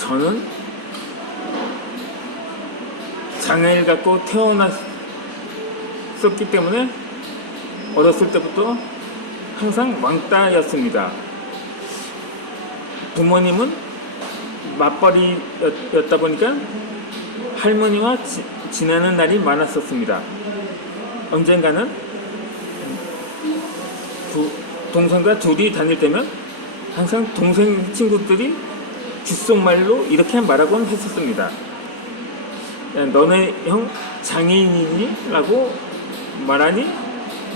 저는 장애를 갖고 태어났었기 때문에 어렸을 때부터 항상 왕따였습니다. 부모님은 맞벌이였다 보니까 할머니와 지내는 날이 많았었습니다. 언젠가는 동생과 둘이 다닐 때면 항상 동생 친구들이 귓속말로 이렇게 말하곤 했었습니다. 너네 형 장애인이니? 라고 말하니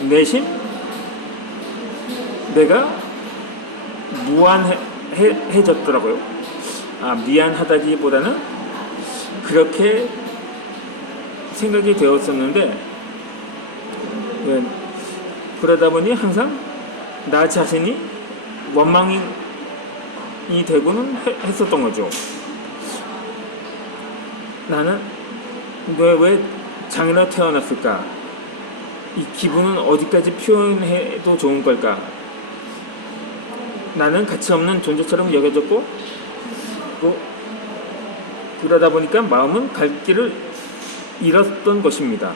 내심 내가 무안해졌더라고요. 미안하다기보다는 그렇게 생각이 되었었는데, 그러다 보니 항상 나 자신이 원망이 되고는 했었던 거죠. 나는 왜 장애로 태어났을까? 이 기분은 어디까지 표현해도 좋은 걸까? 나는 가치 없는 존재처럼 여겨졌고, 또 그러다 보니까 마음은 갈 길을 잃었던 것입니다.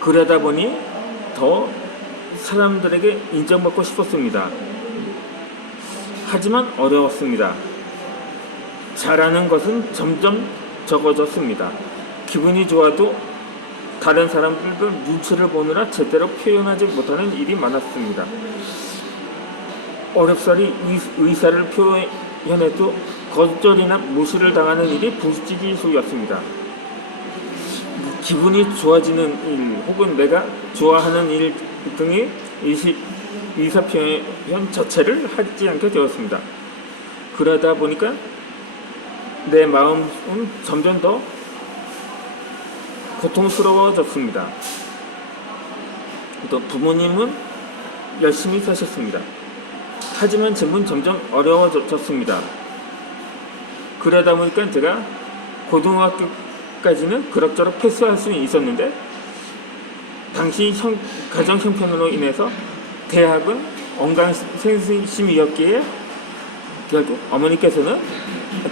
그러다 보니 더 사람들에게 인정받고 싶었습니다. 하지만 어려웠습니다. 잘하는 것은 점점 적어졌습니다. 기분이 좋아도 다른 사람들과 눈치를 보느라 제대로 표현하지 못하는 일이 많았습니다. 어렵사리 의사를 표현해도 거절이나 무시를 당하는 일이 부지기수였습니다. 기분이 좋아지는 일 혹은 내가 좋아하는 일 등의 의사표현 자체를 하지 않게 되었습니다. 그러다 보니까 내 마음은 점점 더 고통스러워졌습니다. 또 부모님은 열심히 사셨습니다. 하지만 지금은 점점 어려워졌습니다. 그러다 보니까 제가 고등학교까지는 그럭저럭 패스할 수 있었는데, 당시 가정 형편으로 인해서 대학은 언강생심이었기에 결국 어머니께서는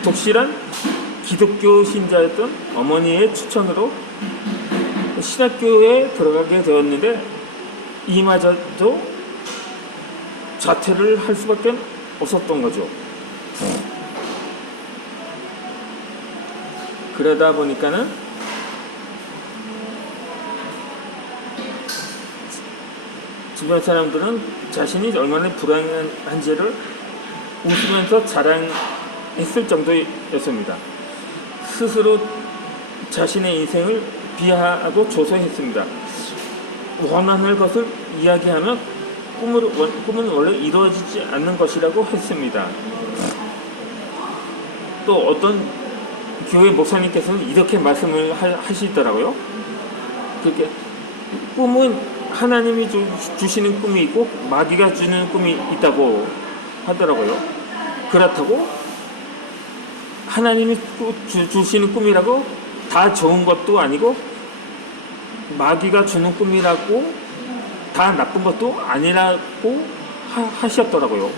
독실한 기독교 신자였던 어머니의 추천으로 신학교에 들어가게 되었는데, 이마저도 자퇴를 할 수밖에 없었던 거죠. 그러다 보니까는 주변 사람들은 자신이 얼마나 불행한지를 웃으면서 자랑했을 정도였습니다. 스스로 자신의 인생을 비하하고 조소했습니다. 원하는 것을 이야기하면 꿈은 원래 이루어지지 않는 것이라고 했습니다. 또 어떤 교회 목사님께서는 이렇게 말씀을 하시더라고요. 그렇게 꿈은 하나님이 주시는 꿈이 있고 마귀가 주는 꿈이 있다고 하더라고요. 그렇다고 하나님이 주시는 꿈이라고 다 좋은 것도 아니고 마귀가 주는 꿈이라고 다 나쁜 것도 아니라고 하셨더라고요.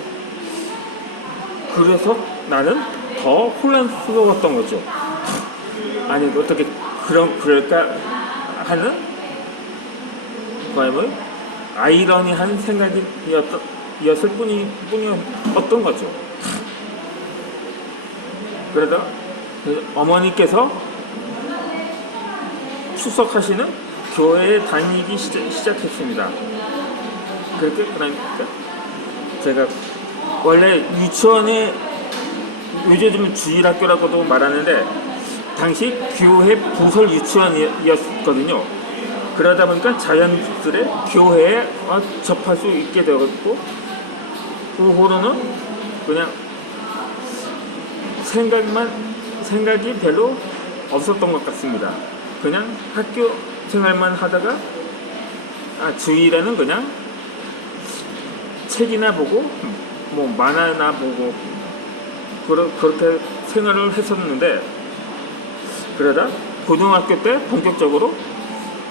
그래서 나는 더 혼란스러웠던 거죠. 아니 어떻게 그럴까 하는 과연 아이러니한 생각이었을 뿐이었던 거죠. 그러다 어머니께서 출석하시는 교회에 다니기 시작했습니다. 그러니까 제가 원래 유치원에 요즘 주일학교라고도 말하는데 당시 교회 부설 유치원이었거든요. 그러다 보니까 자연스레 교회에 접할 수 있게 되었고, 그 후로는 그냥 생각이 별로 없었던 것 같습니다. 그냥 학교 생활만 하다가 주일에는 그냥 책이나 보고 뭐 만화나 보고 그렇게 생활을 했었는데, 그러다 고등학교 때 본격적으로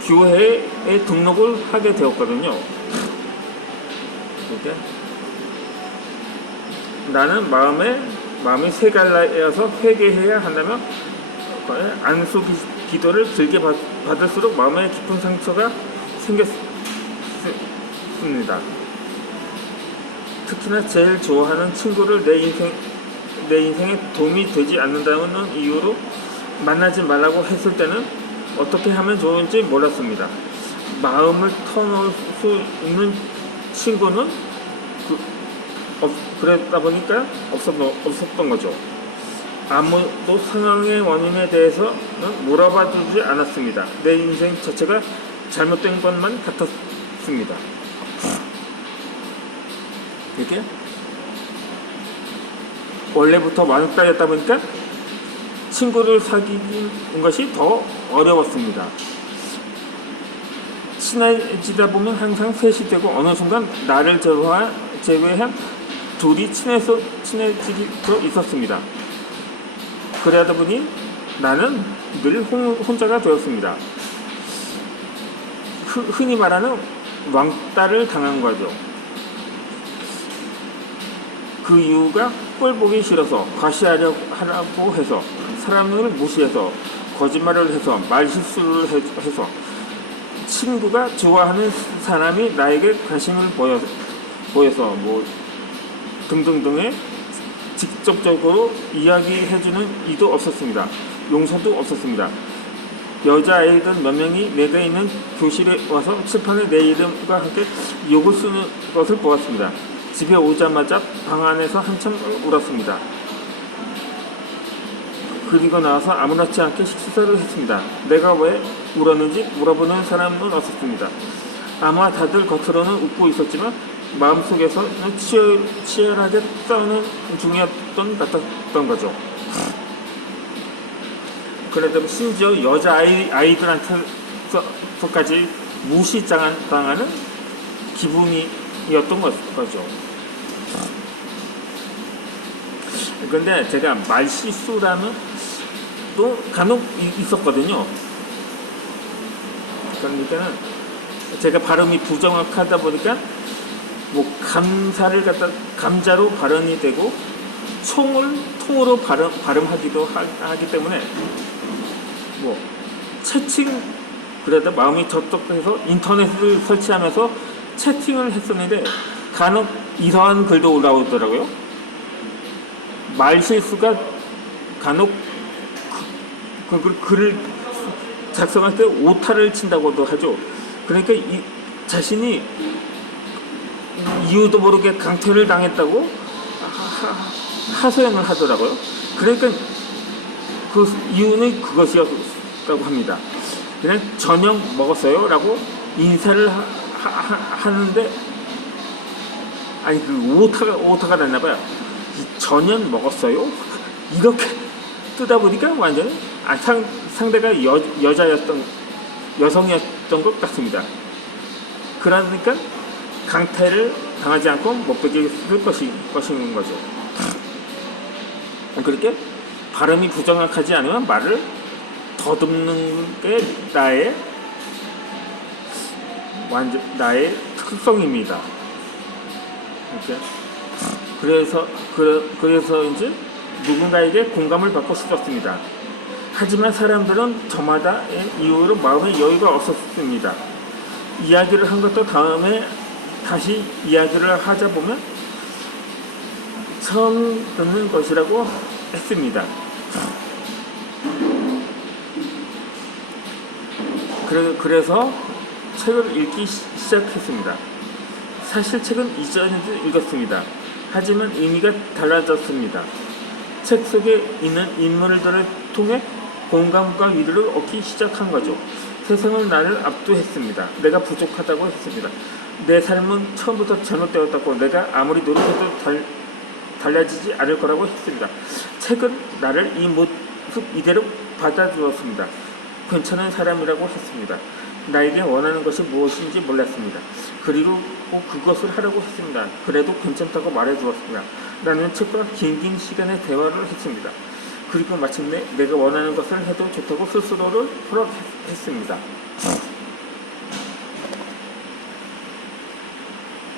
교회에 등록을 하게 되었거든요. 이렇게 나는 마음이 세 갈라여서 회개해야 한다며 안수 기도를 길게 받을수록 마음에 깊은 상처가 생겼습니다. 특히나 제일 좋아하는 친구를 내 인생에 도움이 되지 않는다는 이유로 만나지 말라고 했을 때는 어떻게 하면 좋은지 몰랐습니다. 마음을 터놓을 수 있는 친구는 그랬다 보니까 없었던 거죠. 아무도 상황의 원인에 대해서는 물어봐 주지 않았습니다. 내 인생 자체가 잘못된 것만 같았습니다. 이렇게 원래부터 왕따였다 보니까 친구를 사귀는 것이 더 어려웠습니다. 친해지다 보면 항상 셋이 되고 어느 순간 나를 제외한 둘이 친해지기도 있었습니다. 그러다 보니 나는 늘 혼자가 되었습니다. 흔히 말하는 왕따를 당한 거죠. 그 이유가 꼴 보기 싫어서, 과시하라고 해서, 사람을 무시해서, 거짓말을 해서, 말실수를 해서, 친구가 좋아하는 사람이 나에게 관심을 보여서 등등등의 직접적으로 이야기해주는 이도 없었습니다. 용서도 없었습니다. 여자아이들 몇 명이 내가 있는 교실에 와서 칠판에 내 이름과 함께 욕을 쓰는 것을 보았습니다. 집에 오자마자 방 안에서 한참 울었습니다. 그리고 나와서 아무렇지 않게 식사를 했습니다. 내가 왜 울었는지 물어보는 사람은 없었습니다. 아마 다들 겉으로는 웃고 있었지만 마음속에서는 치열하게 싸우는 중이었던 같았던 거죠. 그래도 심지어 여자아이들한테서까지 무시당하는 기분이었던 거죠. 근데 제가 말실수라는 또 간혹 있었거든요. 그러니까는 제가 발음이 부정확하다 보니까 감사를 감자로 발음이 되고 통으로 발음하기도 하기 때문에 채팅 그래도 마음이 접촉해서 인터넷을 설치하면서 채팅을 했었는데 간혹 이상한 글도 올라오더라고요. 말실수가 간혹 글을 작성할 때 오타를 친다고도 하죠. 그러니까 자신이 이유도 모르게 강퇴를 당했다고 하소연을 하더라고요. 그러니까 그 이유는 그것이었다고 합니다. 그냥 저녁 먹었어요 라고 인사를 하는데 오타가 났나봐요. 저녁 먹었어요? 이렇게 뜨다 보니까 완전히 상대가 여성이었던 것 같습니다. 그러니까 강퇴를 당하지 않고 못 베겼을 것인 거죠. 그렇게 발음이 부정확하지 않으면 말을 더듬는 게 나의 특성입니다. 그래서 이제 누군가에게 공감을 받고 싶었습니다. 하지만 사람들은 저마다의 이유로 마음의 여유가 없었습니다. 이야기를 한 것도 다음에 다시 이야기를 하자 보면 처음 듣는 것이라고 했습니다. 그래서 책을 읽기 시작했습니다. 사실 책은 이전에도 읽었습니다. 하지만 의미가 달라졌습니다. 책 속에 있는 인물들을 통해 공감과 위로를 얻기 시작한 거죠. 세상은 나를 압도했습니다. 내가 부족하다고 했습니다. 내 삶은 처음부터 잘못되었다고, 내가 아무리 노력해도 달라지지 않을 거라고 했습니다. 책은 나를 이 모습 이대로 받아주었습니다. 괜찮은 사람이라고 했습니다. 나에게 원하는 것이 무엇인지 몰랐습니다. 그리고 그것을 하라고 했습니다. 그래도 괜찮다고 말해주었습니다. 나는 책과 긴 시간의 대화를 했습니다. 그리고 마침내 내가 원하는 것을 해도 좋다고 스스로를 허락했습니다.